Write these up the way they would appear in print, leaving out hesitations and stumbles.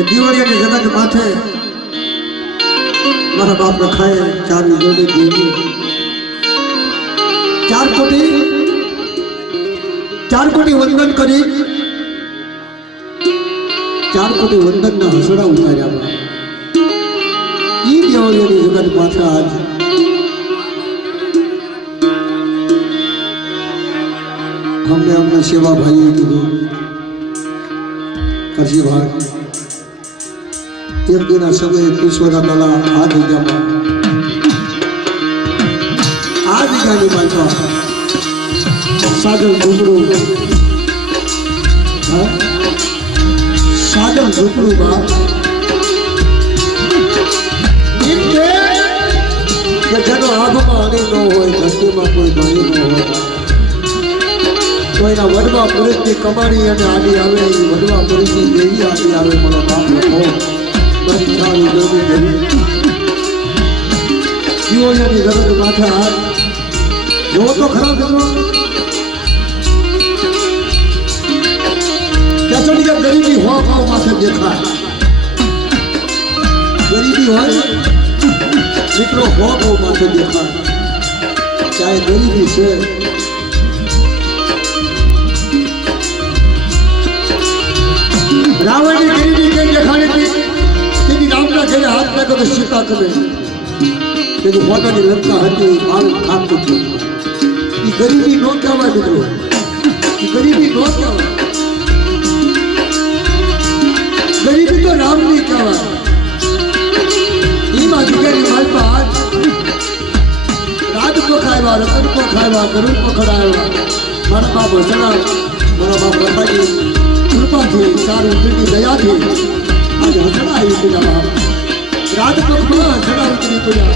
કે દિવાળીની જગત માથે મારા બાપ રખાય ચાર જોડે દેવી ચાર કોટી વંદન કરી ચાર કોટી વંદનના હસડા ઉતાર્યા ઈ દિવાળીની જગત માથે આજ हमने सेवा भाई कीधु करजी भाई एक दिन समय पुष्पना कला आ जगह बाजा साजन झूपड़ू साजन झूपड़ू बा जनो आग में अणी न हो धरती में कोई धनी न हो कोईना वडवा पुरुष की कमाणी अने आडी आवे वडवा पुरुष की देवी आडी आवे मारो बाप रखो बड़ी सारी देवी देवी दिवाळीની જગત માથે હાથ જો તો ખરા મિત્રો કેસડી કે ગરીબી હો ભાવ માથે દેખાય ગરીબી હોય મિત્રો હો ભાવ માથે દેખાય ચાહે ગરીબી છે रावण की गरीबी के दिखाने थी तेरी राम का घरे हाथ में को सीता करे तेरी फोटो की लंका हटी बाल खाप को ये गरीबी नो क्या हुआ मित्रों ये गरीबी नो क्या हुआ गरीबी तो राम नहीं क्या हुआ ये माजी के रिवाज पर आज राज को खाएगा रतन को खाएगा गरुड़ को खड़ाएगा मारा बाप हसना मारा बाप रखा जी कृपा थी सारी उतरी दया थी आज हसना आई तुझा बाप राजपथ में हसना उतरी तुझा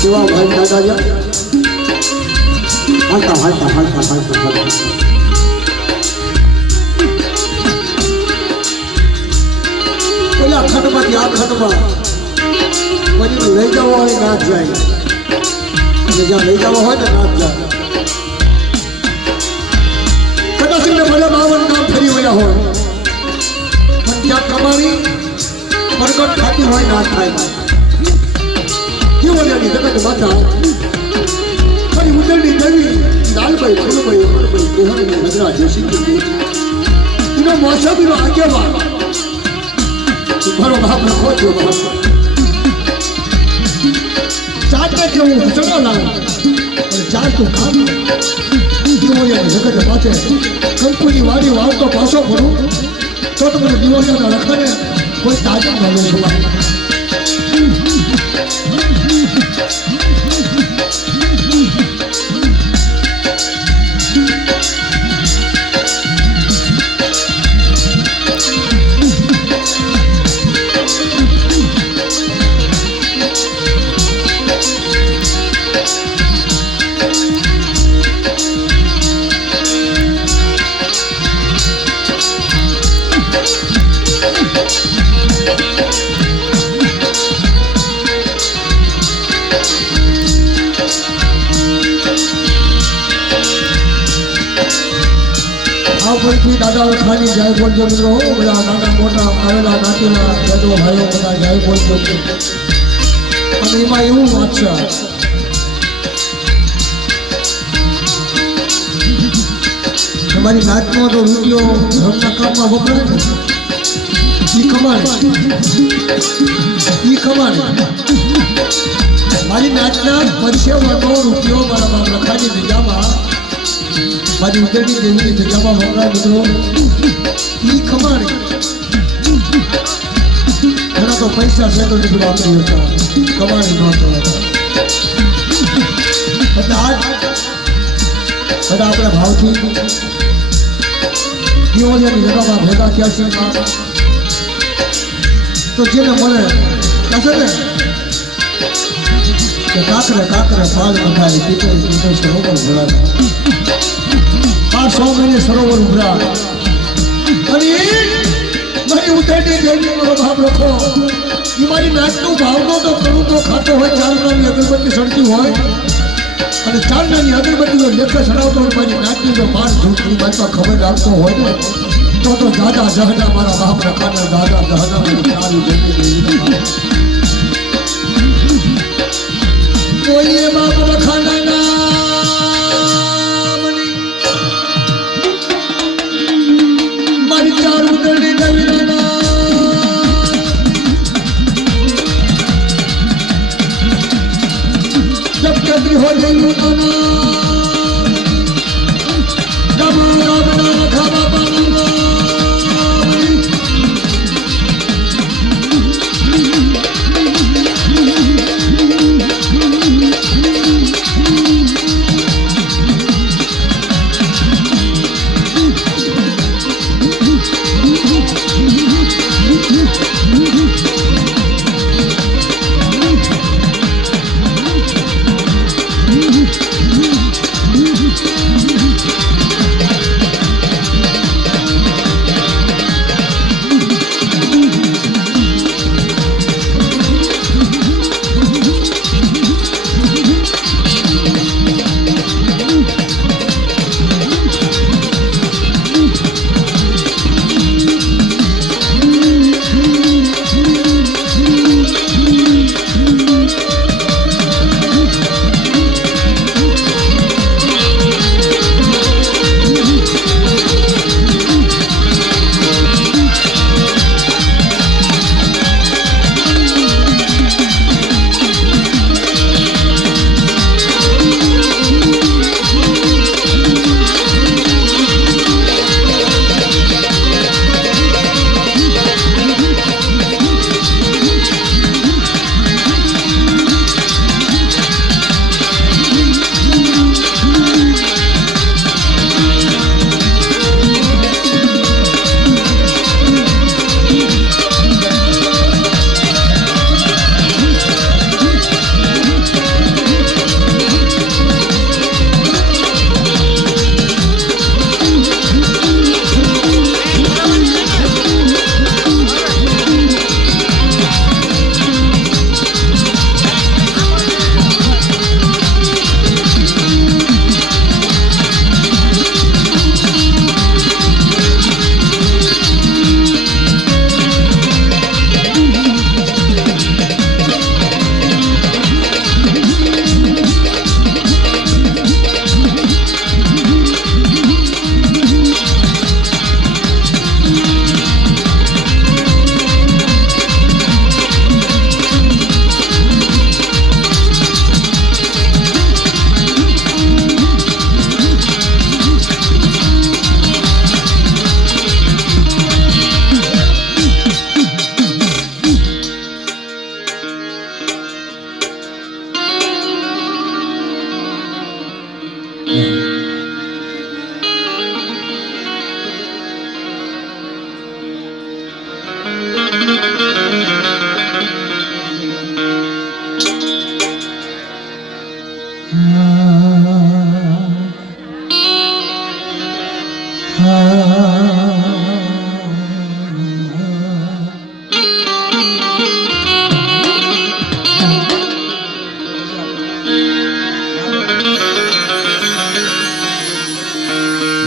शिवा भाई दादा हल्का हल्का हल्का हल्का हल्का खटमा थी आ खटमा वही ले जाओ है नाच जाए जहाँ ले जाओ है ना नाच जाए कदा सिंह ने भले 52 काम फरी हुआ हो क्या कमानी प्रकट खाती हुई नाच खाएगा क्यों बोलिया नहीं जगत माता पर उधरनी देवी लाल भाई फूल भाई अमर भाई कोहर में हजरा जोशी की देवी इन्हों मौसम भी आगे वाला तुम्हारो बाप रखो जो बाप चाट का क्यों चढ़ा लाओ और चाट तो काम क्यों बोलिया नहीं जगत माते कंपनी वाली वाल तो पासों करूँ तो मेरे दिवाली ना रखा ने कोई ताजा ना लो सुबह दादा खाली जय बोल जो मिलो बड़ा नाना मोटा आवेला नातीला जदो भाइयों बड़ा जय बोल जो અને એમાં એવું વાત છે તમારી નાતનો તો રૂપિયો ધર્મના કામમાં વપરાય ને ઈ કમાણે મારી નાતના પરસેવાનો રૂપિયો મારા બાપ લખાની બીજામાં મારી ઉતરતી દેવીની જગ્યામાં વપરાય મિત્રો ઈ ખમાણી ઘણા તો પૈસા છે તો નીકળો આપણી હતા કમાણી ન કહેવાય એટલે આજ બધા આપણા ભાવથી દિવાળીની જગામાં ભેગા થયા છે તો જેને મળે કહેશે ને કે કાકરે કાકરે પાલ બંધાય પીતળ સરોવર ભરાય આ 100 મહિને સરોવર ઉભરા અને મારી ઉતરતી દેવી મારો ભાવ રખો એ મારી નાચનું ભાવનો તો કરું તો ખાતો હોય 4 નાની અગરબત્તી સળતી હોય અને 4 નાની અગરબત્તીનો લેખ ચડાવતો હોય મારી નાચની જો 5 ઝૂંટની બાજુમાં ખબર રાખતો હોય ને તો દાદા જહના મારા બાપ રખાના દાદા જહના મારી સારું જતી બોલીએ બાપ રખાના નામની મારી 4 ઉતરતી દેવીના जब चक्री हो गई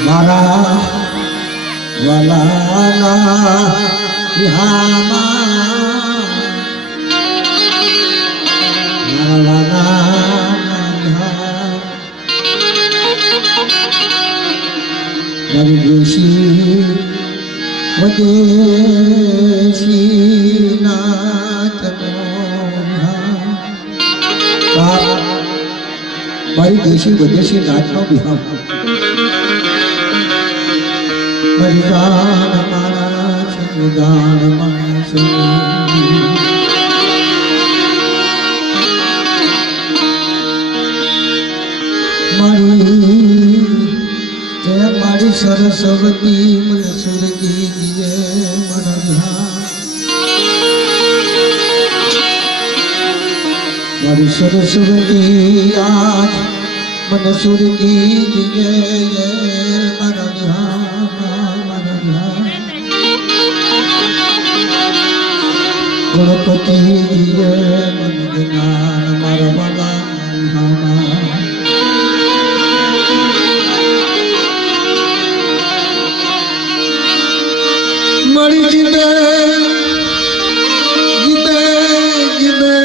મારા વાલાના મારી દેશી વદેશી નાચનો મારી દેશી વિદેશી નાચનો બિહાર મારી ગાન મારા છે ગાન મારા છે મારી સરસ્વતી મને સુરગી દિયે મારા મારી સરસ્વતી આજ મને સુરગી દિયે મારા ગણપતિ દિયે મને જ્ઞાન મારા બાબા મળી જીવે જીવે જીવે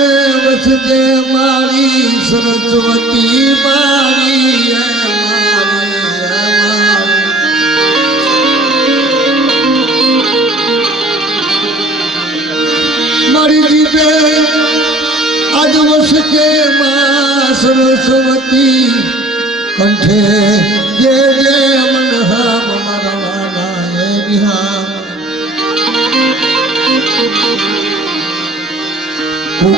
વસજે મારી સરસ્વતી મારી મારી જીવે આજ વસજે મા સરસ્વતી કંઠે જે જે મન હામ મારા વાલા એ વિહામ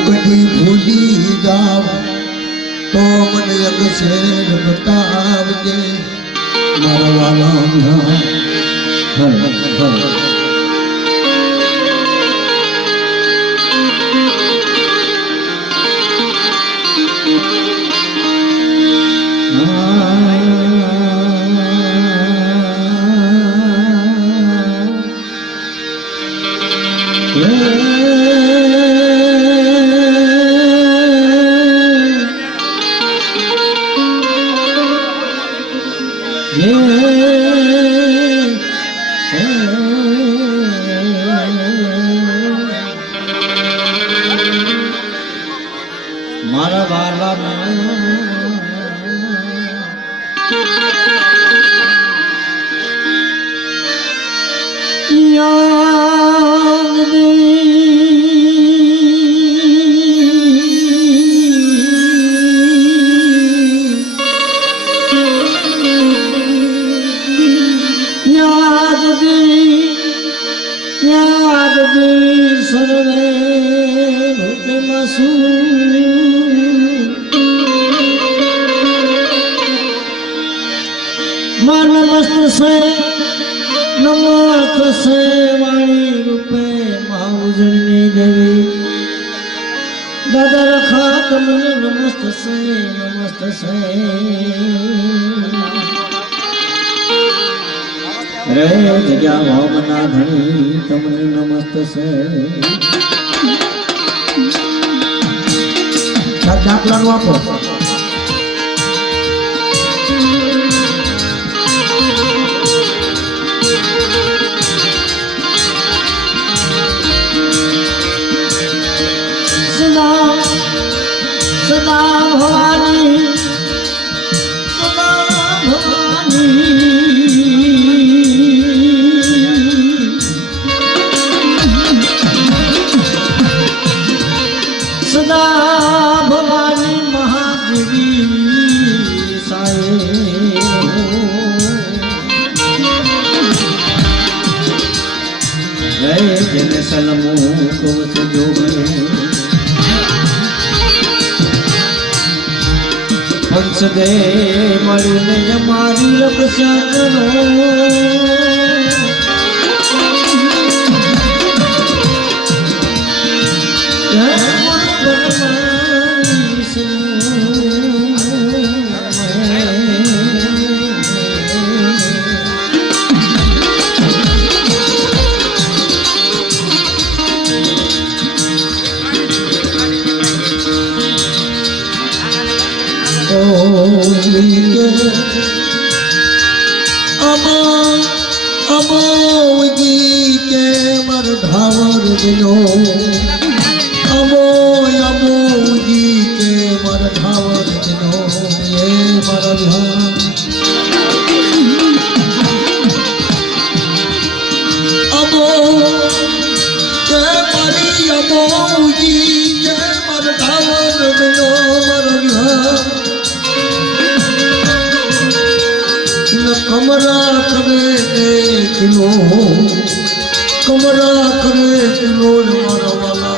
કદી ભૂલી જાવ તો મને અગશેર બતાવજે મારા વાલા મારા વાલા સર્વે નમસ્ત સે વાણી રૂપે માઉજની દેવી દાદા રખા તમને નમસ્ત સે રે જગ્યા ભાવના ધણી તમને નમસ્ત સે દાખલાનું આપો સદા ભવાની સદા ભવાની મહાદેવી સાયે જેને સલમો કવચ જોગરે પંચદે મળીને અમારી રક્ષા કરો અમોજી કે મર ધાવર દિનો અમોજી કે મર ધાવર દિનો એ મર અમો કે મારી અમોજી કે મર ધાવર દિનો મર करे किलो कमरा करे किलो मारा वाला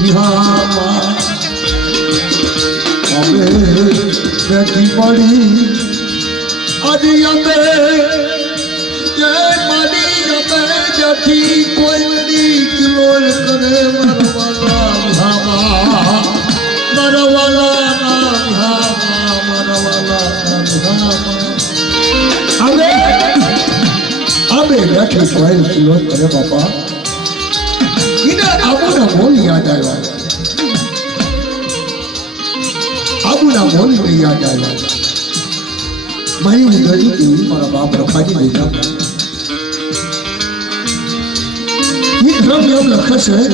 बिहामा अबे बैठी पड़ी अभी अबे ये मानी अबे बैठी कोई नहीं किलो करे मारा वाला बिहामा मारा वाला ना बिहामा मारा वाला ना बिहामा अबे अबे बैठे कोई किलो करे बापा इन्हें आबू ना बोल याद आया आबू ना बोल में याद आया मारी उधरी की मारा बाप रखा जी लेगा ये धर्म नियम लखस है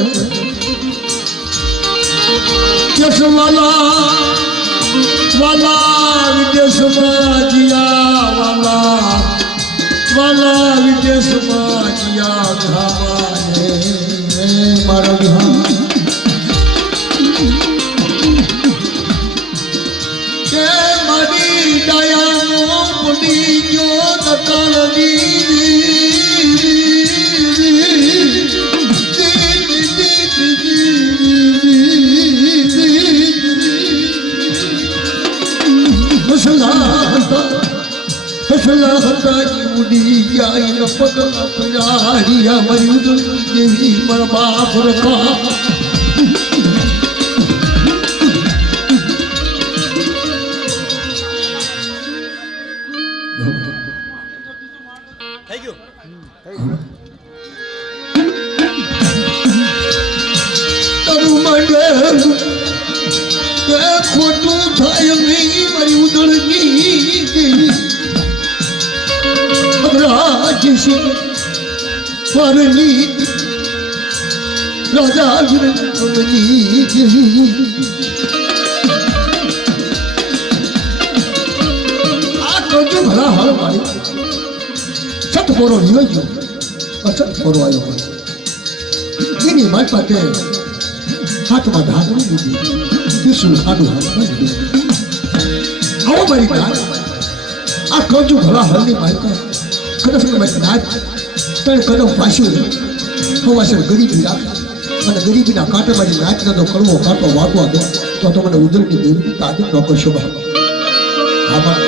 यश वाला वाला विदेश जिया वाला वाला विदेश जिया धामा मारा बिहार के मरी दया नो पुनी जो नकल दी फसला हता जुड़ी जाई न पगला प्यारिया मयूद देवी मर बाप रखा थैंक यू तरु मंडे खोटू थाय नहीं मयूद देवी राजसी परनी राजा विरंगमनी आ जो भला हाल मारी सत पोरो लियो जो असत पोरो आयो इनी माय पाटे हाथ में धागड़ी दी त्रिशूल हाडू हाथ में दी आओ मारी का आ जो भला हाल नहीं मारता कदा संग में नाच तने कदा फाशी हो वासर गरीबी राख મને ગરીબીના કાંટામાંથી નાચનો તો કડવો કાંટો વાગવા દો તો મને ઉદરની દેવી તાદી નો કરશો બા આમાં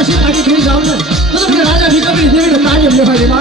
पाशी पाणी घरी जाऊन तो तुम्ही राजा भिकमणी देवीला ताज पाहिजे बा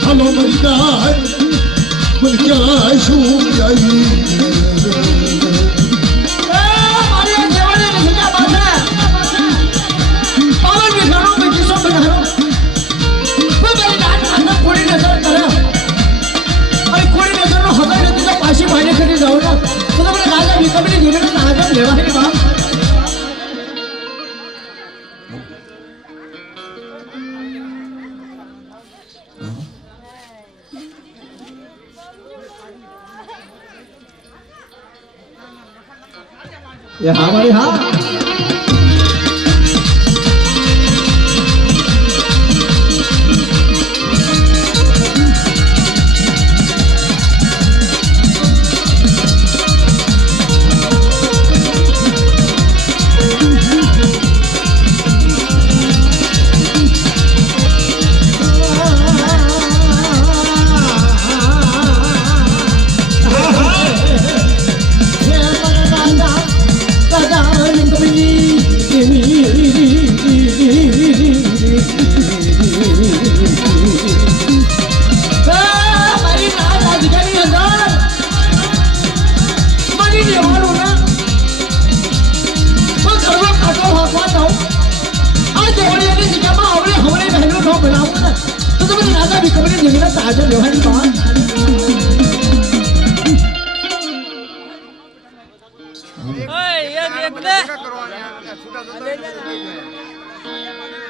Hello, my God. Well, I should ये हमारे हाँ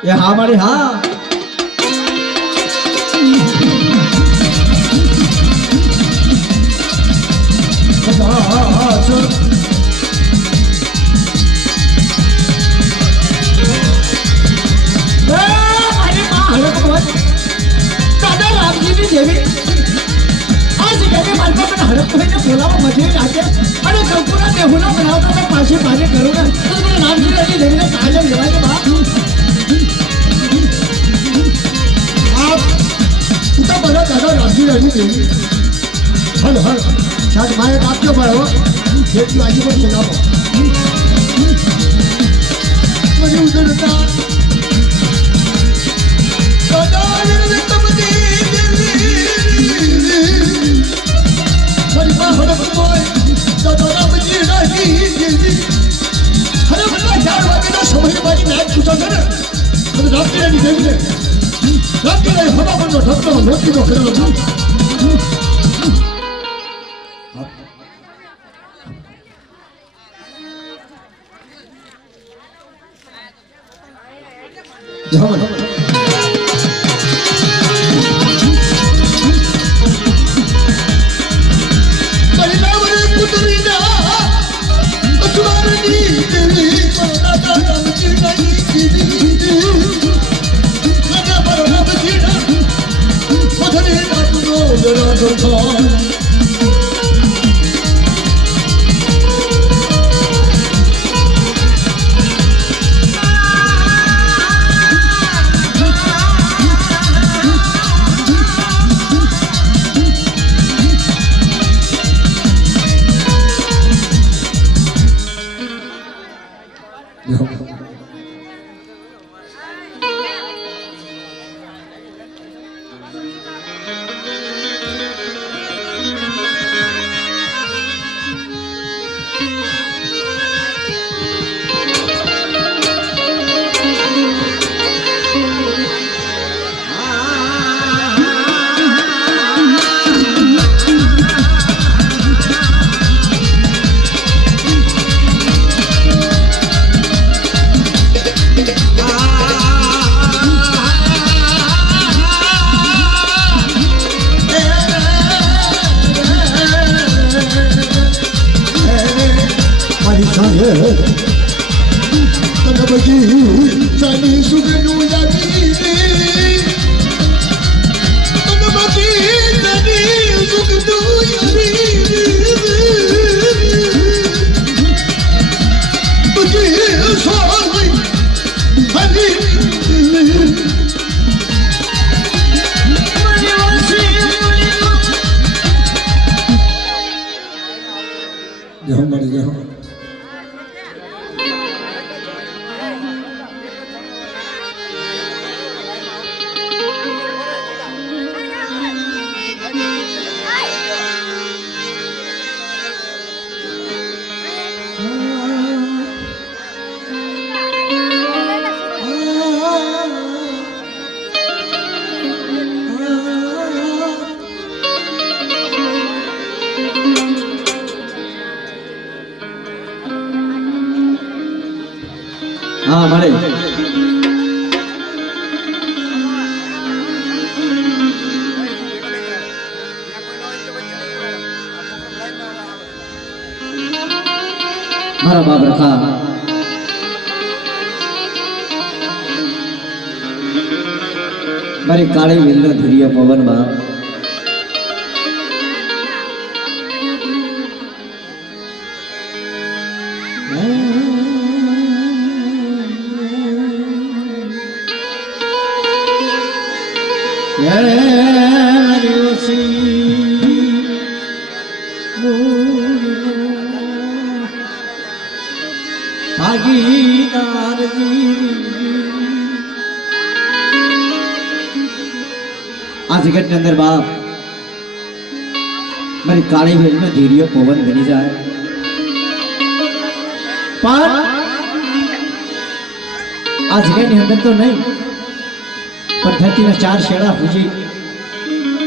ये हमारे हाँ दादा रामजी की देवी आज कहते मालपा में हड़प में बोला मजे आके अरे संपूर्ण देहुना बनाओ तो पाशी पानी करूँगा तो मेरे रामजी की देवी ने ताजा लेवा के बाद इतना बड़ा दादा रामजी रानी देवी हल हल शायद माया बाप क्यों बड़ा हो खेत की आजी पर चला मुझे उधर था दादा ने तमदी हरी माँ हड़प कोई दादा रामजी रानी देवी हड़प का जान वाके ना समझ पाई मैं पूछा था तो रामजी रानी देवी ने रामजी रानी हवा पर जो ढकता हो लोटी को कर लो મારા બાપ રખા મારી કાળી વેલનો ધીરિયો પવનમાં આ જગત ની અંદર બાપ મારી કાળી વેલ નો ધીરિયો પવન બની જાય પણ આ જગત ની અંદર તો નહીં પણ ધરતી ના ચાર શેડા પૂજી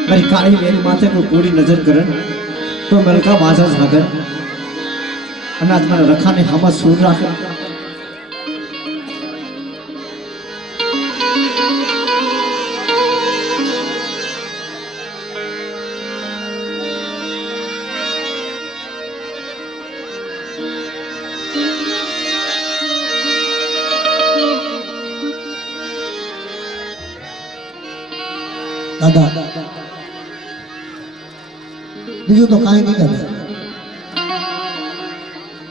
મારી કાળી વેલ માથે કોઈ પૂરી નજર કરે તો મલકા માજા જાગર અનાજ મારા રખાને હમત સૂર રાખે દાદા બીજું તો કાંઈ નહીં દાદા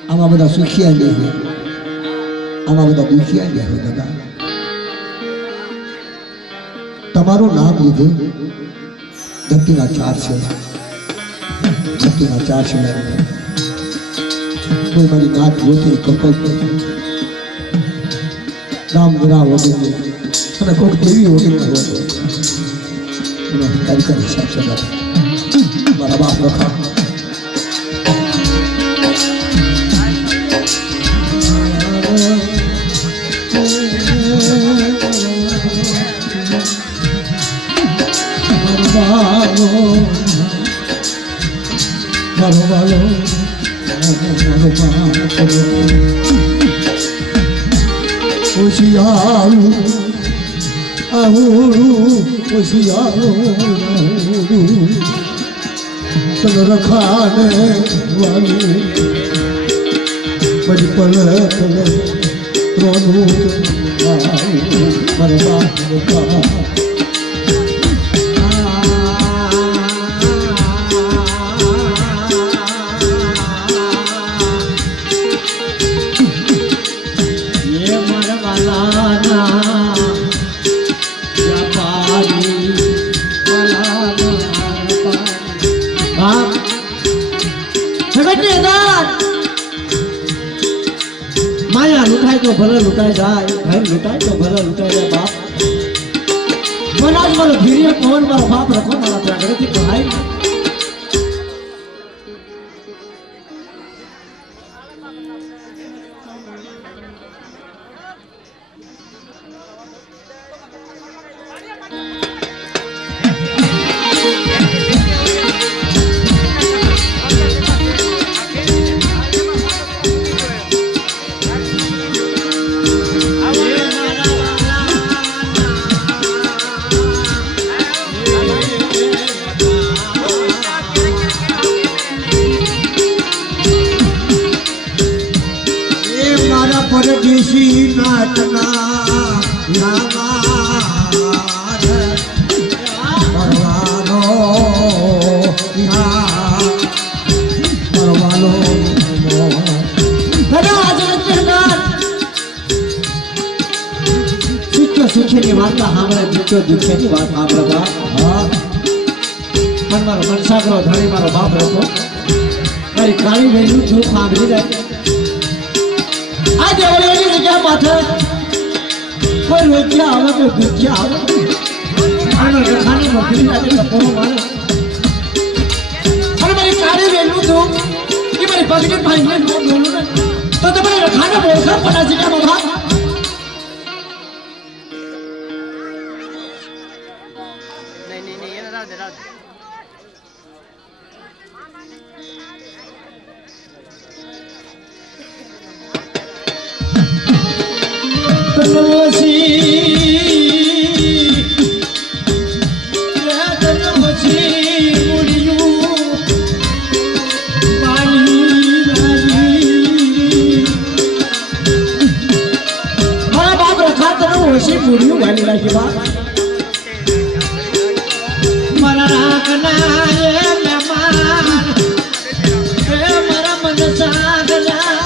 આમાં બધા સુખિયા નહીં હોય આમાં બધા દુખિયા નહીં હોય દાદા તમારું નામ લીધું ધરતીના ચાર છે ધરતીના ચાર છે કોઈ મારી નાત ગોતી કપલ રામ ગુરા વગેરે અને કોઈક દેવી વગેરે હોય कार्यक्रम हिसाब से हमारा बाप रखा तन रखाने वाली बड़ी पलक रोनू बर्बाद का माया लुटाए तो भले लुटाए जाए घर लुटाए तो भले लुटाए जाए बाप मनाज मारो धीरे पवन मारो बाप रखो मारा त्यागरे की पढ़ाई परदेशी नाटना सुखे की वार्ता हमारे दुखो दुखे की बात हमारा बाप मन मारो मनसा करो धनी मारो बाप रखो मेरी काली वैल्यू जो फांगली जाए आज अवरेली जगह माथे कोई रोकिया आवे कोई दुखिया आवे आने रखाने मकली आके कपड़ों मारे और मेरी काली वैल्यू जो ये मेरी पगड़ी भाई में दोनों ने तो मेरे रखाने बोलकर पता चला बाबा नहीं ये ना दे तो ઓછી મૂળિયું વાલી લાગી બા મારા રાખના એ મહેમાન એ મારા મન સાગના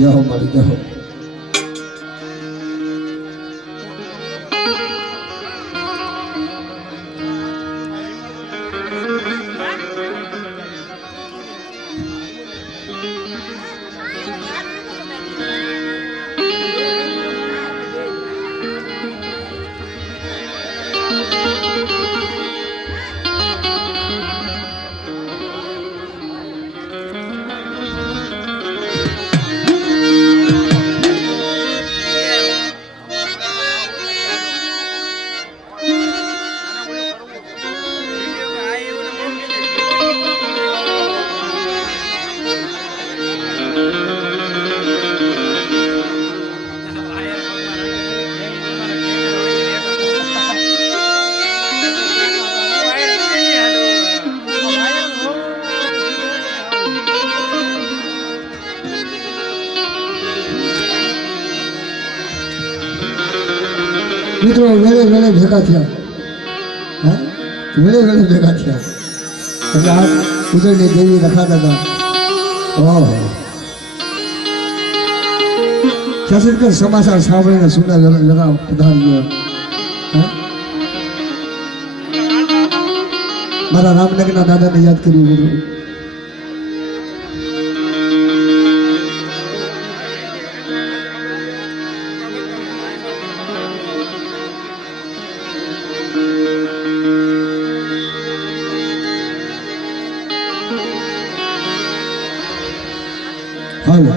જાઓ મારી જાઓ મિત્રો વેળે વેળે ભેગા થયા, હા વેળે વેળે ભેગા થયા એટલે આ ઉજળની દેવી રખાતા હતા. ઓહો શાસનકર સમાચાર સાંભળીને સુના લગાવ પધાર્યો. મારા રામનગરના દાદાને યાદ કર્યું બધું. હાલો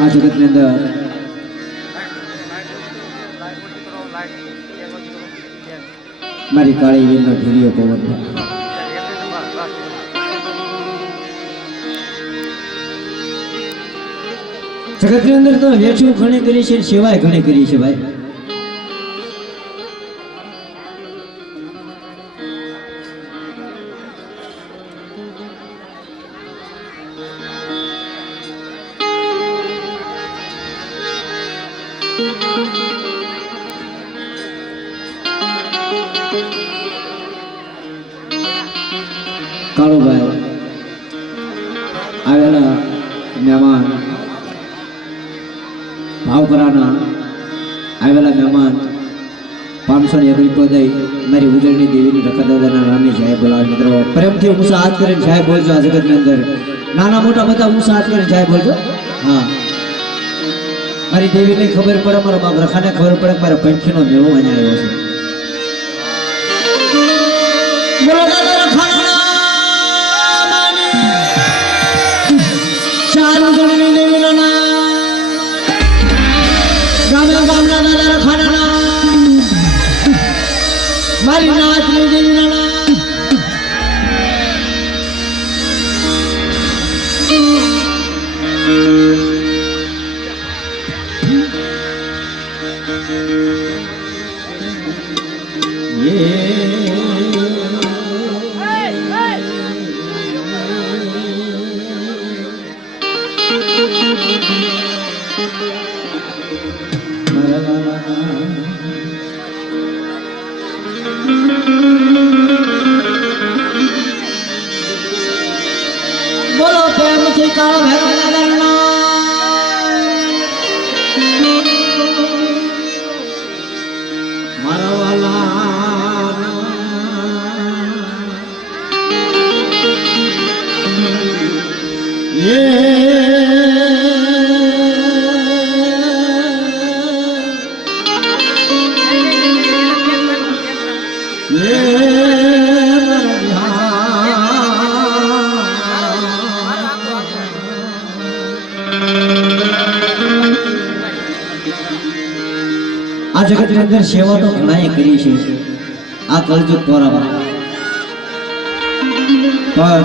આ જગતની અંદર મારી કાળી વીરનો ઢીલિયો પવન જગતની અંદર તો વેચવું ઘણી કરી છે, સેવાય ઘણી કરી છે ભાઈ. કાળુભાઈ આવેલા મહેમાન, ભાવકરાના આવેલા મહેમાન 501 રૂપિયા દઈ મારી ઉજળની દેવીની રખાદાદાના નામની જય બોલાવે. મિત્રો પ્રેમથી ઊંચા હાથ કરીને જય બોલજો. આ જગતની અંદર નાના મોટા બધા ઊંચા હાથ કરીને જય બોલજો. હા મારી દેવીને ખબર પડે, મારા બાપ રખાને ખબર પડે કે મારા પંખીનો મેળો અહીંયા આવ્યો છે. બોલો દાદા રખાના ચારું જણની દેવીના નામ, ગામના દાદા રખાના મારી નાથની દેવીના નામ. બોલો પ્રેમથી કાળો ભેરવના મારા વાલા આ જગતની અંદર સેવા તો ઘણાએ કરી છે આ કલયુગ પોરામાં, પણ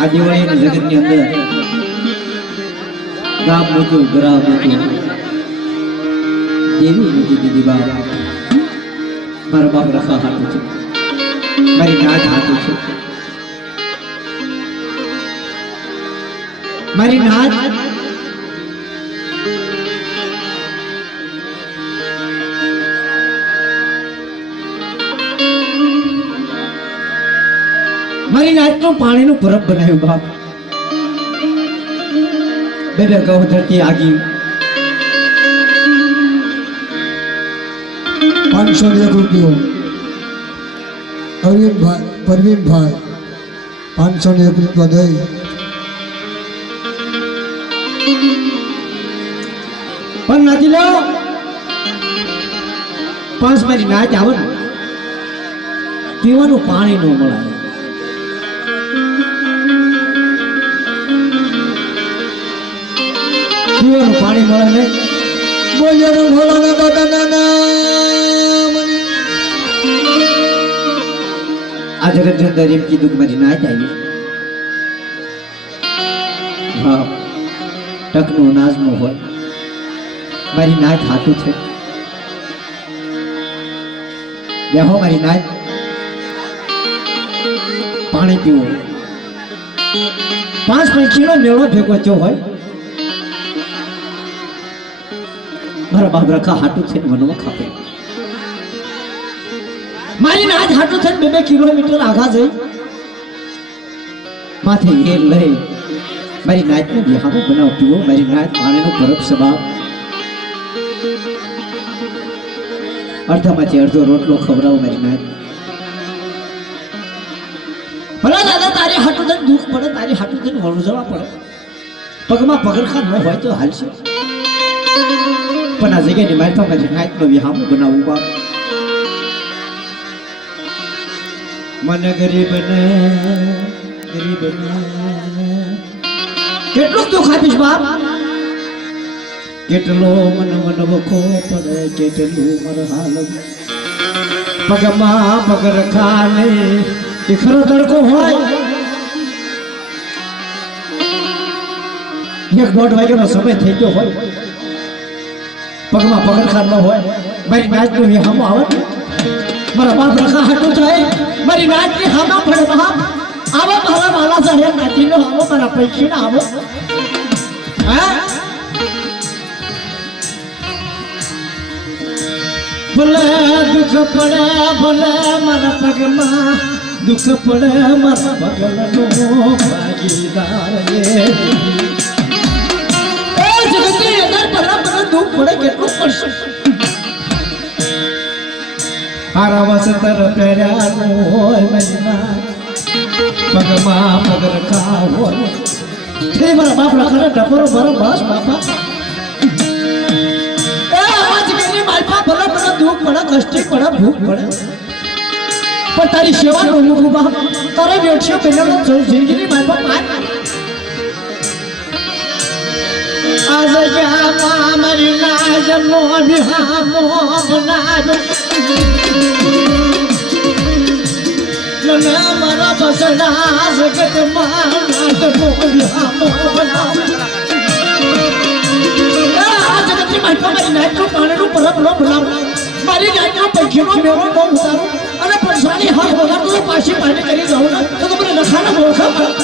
આ દિવાળીના જગતની અંદર ગામ મૂક્યું, ગ્રામ મૂક્યું, દેવી મૂકી દીધી. બાપ મારો બાપ રખા હાથું છે, મારી નાથ હાથું છે, મારી નાથ મારી નાચનું પાણીનું પરબ બનાવ્યું. બાપ બે ગૌ ધરતી આગી 501 રૂપિયો પરવીનભાઈ 501 રૂપિયા દઈ પણ નાચી લો. 5 મારી નાચ આવે ને પીવાનું પાણી ન મળે. પીવાનું પાણી મળે નહીં અંદર એમ કીધું કે મારી નાત આવી. હા, ટકનું નાજનું હોય, મારી નાત હાથું છે. બેહો મારી નાત, પાણી પીવો. 5 પૈકીનો મેળો ભેગો થયો હોય, મારા બાપ રખા હાટું છે વનમાં ખાપે. મારી નાત હાટું છે 2 કિલોમીટર આગા જઈ માથે એ લઈ મારી નાતને વિહામો બનાવ પીવો. મારી નાત પાણીનો પરબ સ્વભાવ. અડધામાંથી અડધો રોટલો ખવડાવો મારી નાત. ભલા દાદા તારી હાટું થઈને દુઃખ પડે, તારી હાટું થઈને વળું જવા પડે, પગમાં પગરખા ન હોય તો હાલશે, પણ આ જગ્યાની મારી પાસે મારી નાતનો વિહામો બનાવવું બાપ. મને ગરીબ ને કેટલું દુઃખ આપીશ બાપ, કેટલો મન વખો પડે, કેટલું મર હાલ પગમાં પગરખા ને ખરો તડકો હોય. 1-1.5 વાગ્યાનો સમય થઈ ગયો હોય, પગમાં પગરખા ન હોય, મારી નાચનો વિહામો આવે, મારા બાપ રખા હાટું થાય, મારી નાચની હામા પડે બાપ. આવો મારા માલા સાહેબ નાચીનો આવો, મારા પૈકીનો આવો. હા, ભલે દુઃખ પડે, ભલે મારા પગમાં દુઃખ પડે, મારા પગલનો ભાગીદાર એ જગતની અંદર બરાબર દુઃખ પડે, કેટલું પડશે. હારા વસ્ત્ર પહેર્યા હોય મહિના, પગમાં પગરખા હોય, તે મારા બાપ રખાને ટપરો ભરો બસ બાપા. એ આવાજ કે માલપા ભલે ભલે દુઃખ પડે, કષ્ટી પડે, ભૂખ પડે, પણ તારી સેવા નો મુખ બાપ, તારે બેઠ્યો પહેલા જિંદગીની માલપા પાર. આજ ગયા મારી નાજનો વિહામો બનાવ્યો, મારા બસડા જગતમાં નાટનો વિહામો બનાવ્યો. આ જગતની માલપા મારી નાટનો પાણીનું પરબ ન બનાવો, મારી નાટનો પૈકીનો મેળો ન ઉતારો, અને પરસાની હાથ વગાડતો પાછી પાણી કરી જાઉં ને તો મને લખાને ઓળખા પડે.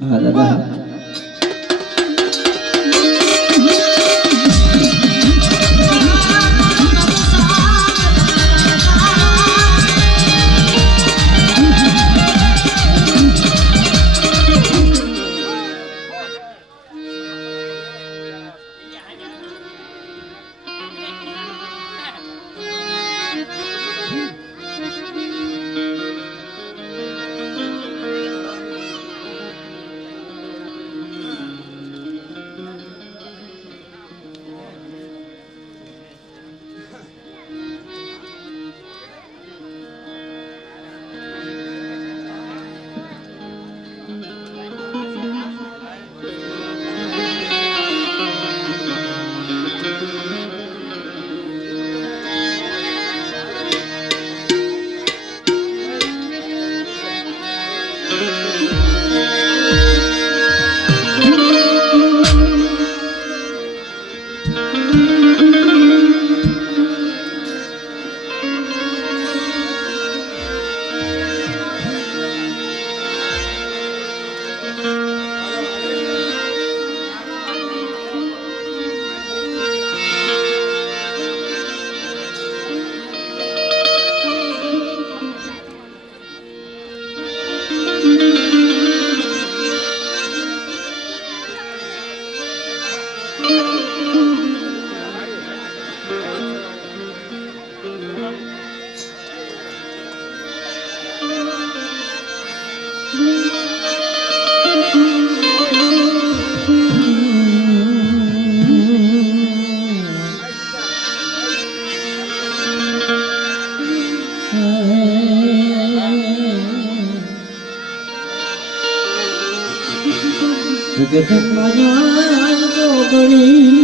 હા દાદા જગદંબાના જોગણી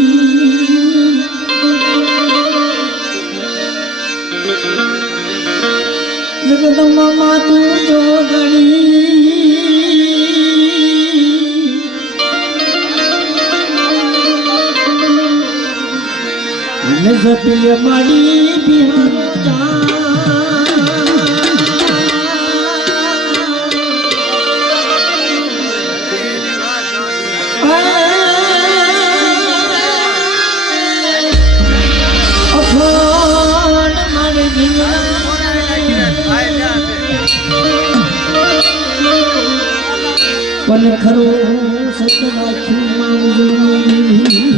જગદંબા માતું જોગણી અને જપિય માડી બિહારો જા પણ ખરું સતનાખ્યું મારું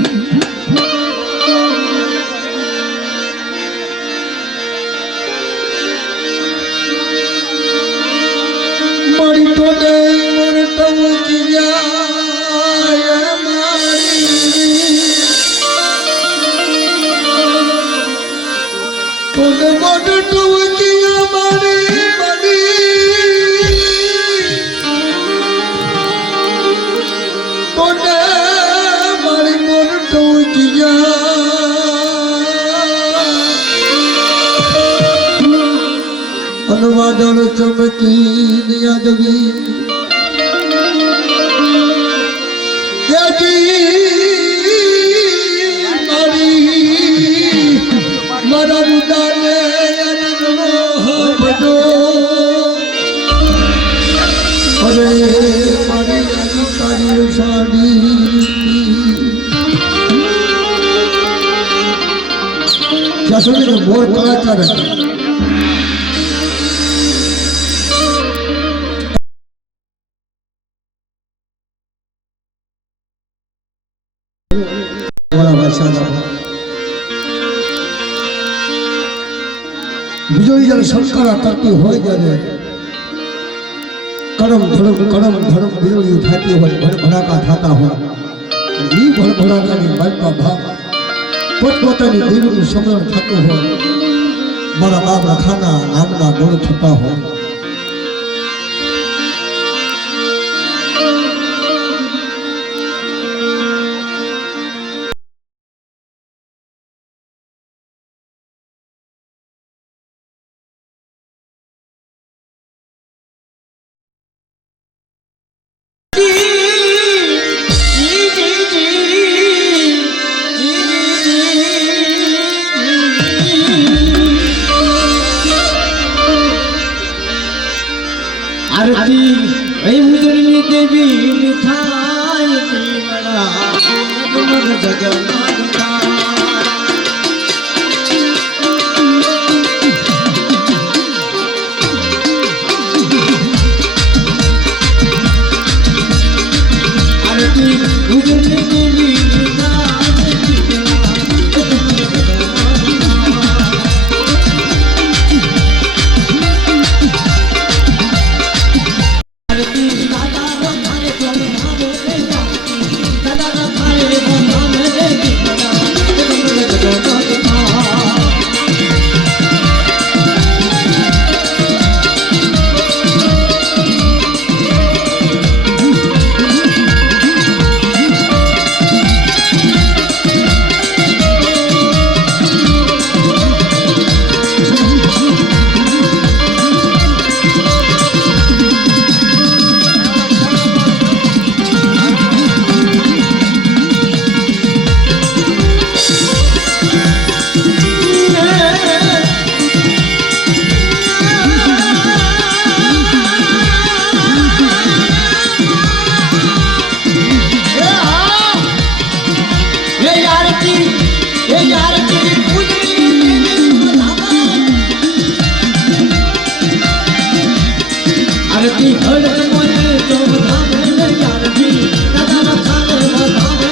મારી તો દે મર ટવકી જાય મારી તો દે મર ટવકી મારી મારી તો દે મારી મર ટવકી જાય અનવાદળ ચમકી યાદવી મારા રુદાને અનંતનો બધો અરે મારી તારી સાડી જ્યાં સુધી મોર કલાકાર હતા વીજળી જ્યારે સંસ્કારા કરતી હોય ત્યારે કડમ ધડમ વીજળીઓ થતી હોય ભડભડાકા થતા હોય એ ભડભડાકાની બાજુમાં ભાવ પોતપોતાની દેવીનું સમરણ થતું હોય મારા બાપના ખાના નામના ગુણ થતા હોય आरती ऐ मुजरनी देवी मिठाई दीवड़ा जगमग जगमगता आरती मुजरनी देवी मिठाई दीवड़ा जगमग जगमगता आरती हड़क मोरे तो धाम आरती दादा रखाने धाम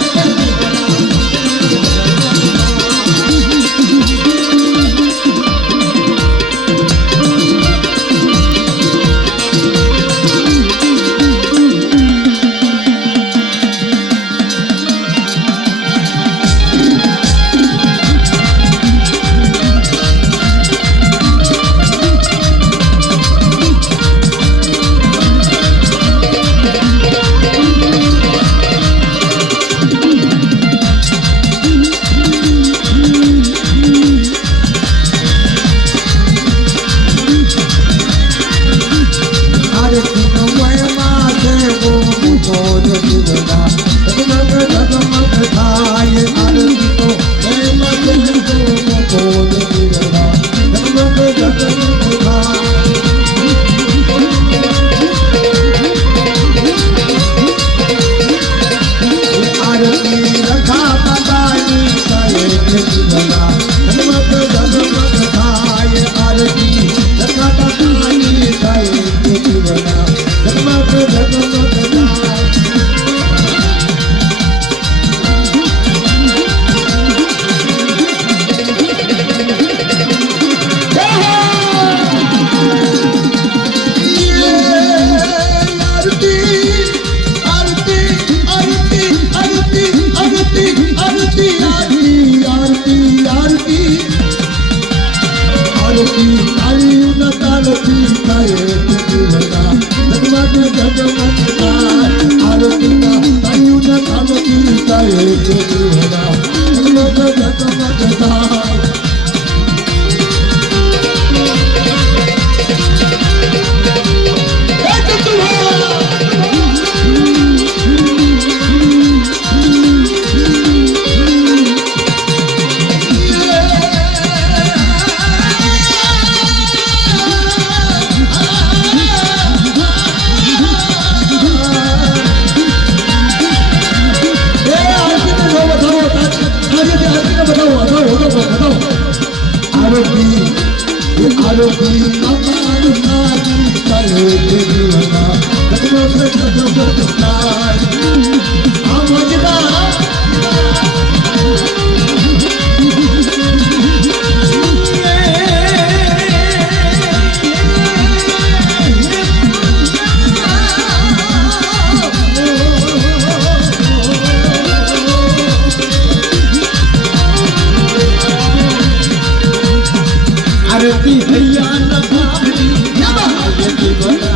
आरती भैया न भाभी आरती बना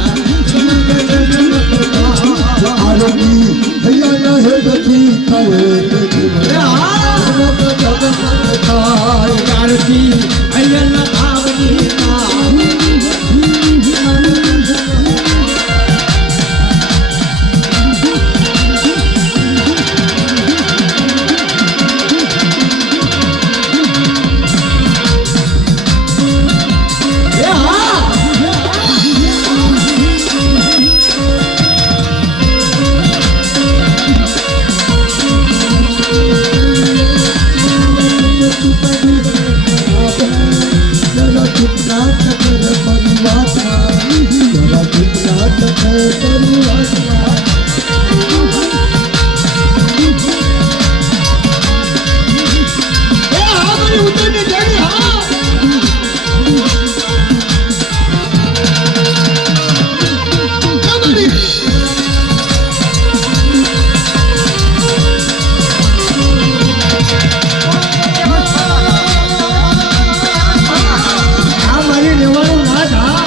जगमग जगमग તારી વાતમાં એ હા મારી ઉતરની જાણી હા આ મારી લેવાનું ના થા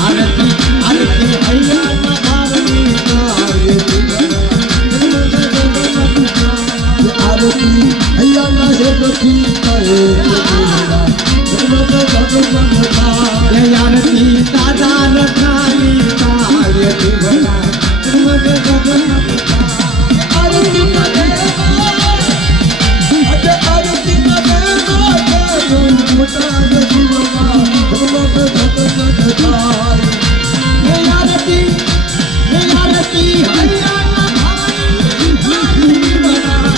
આરતી આરતી હૈયા ના ભાવની આરતી હૈયા ના શેરથી કરે લે આરતી દાદા રખાની કાર્ય જીવના જગમગ જગમગ આરતી કરે અજે આરતી કરે મોટા જીવનમાં ધર્મક ધર્મક થાય લે આરતી હૈયા ના ભાવની જીવના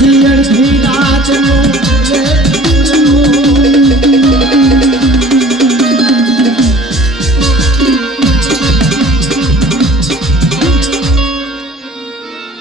જીયણ થી રાત નું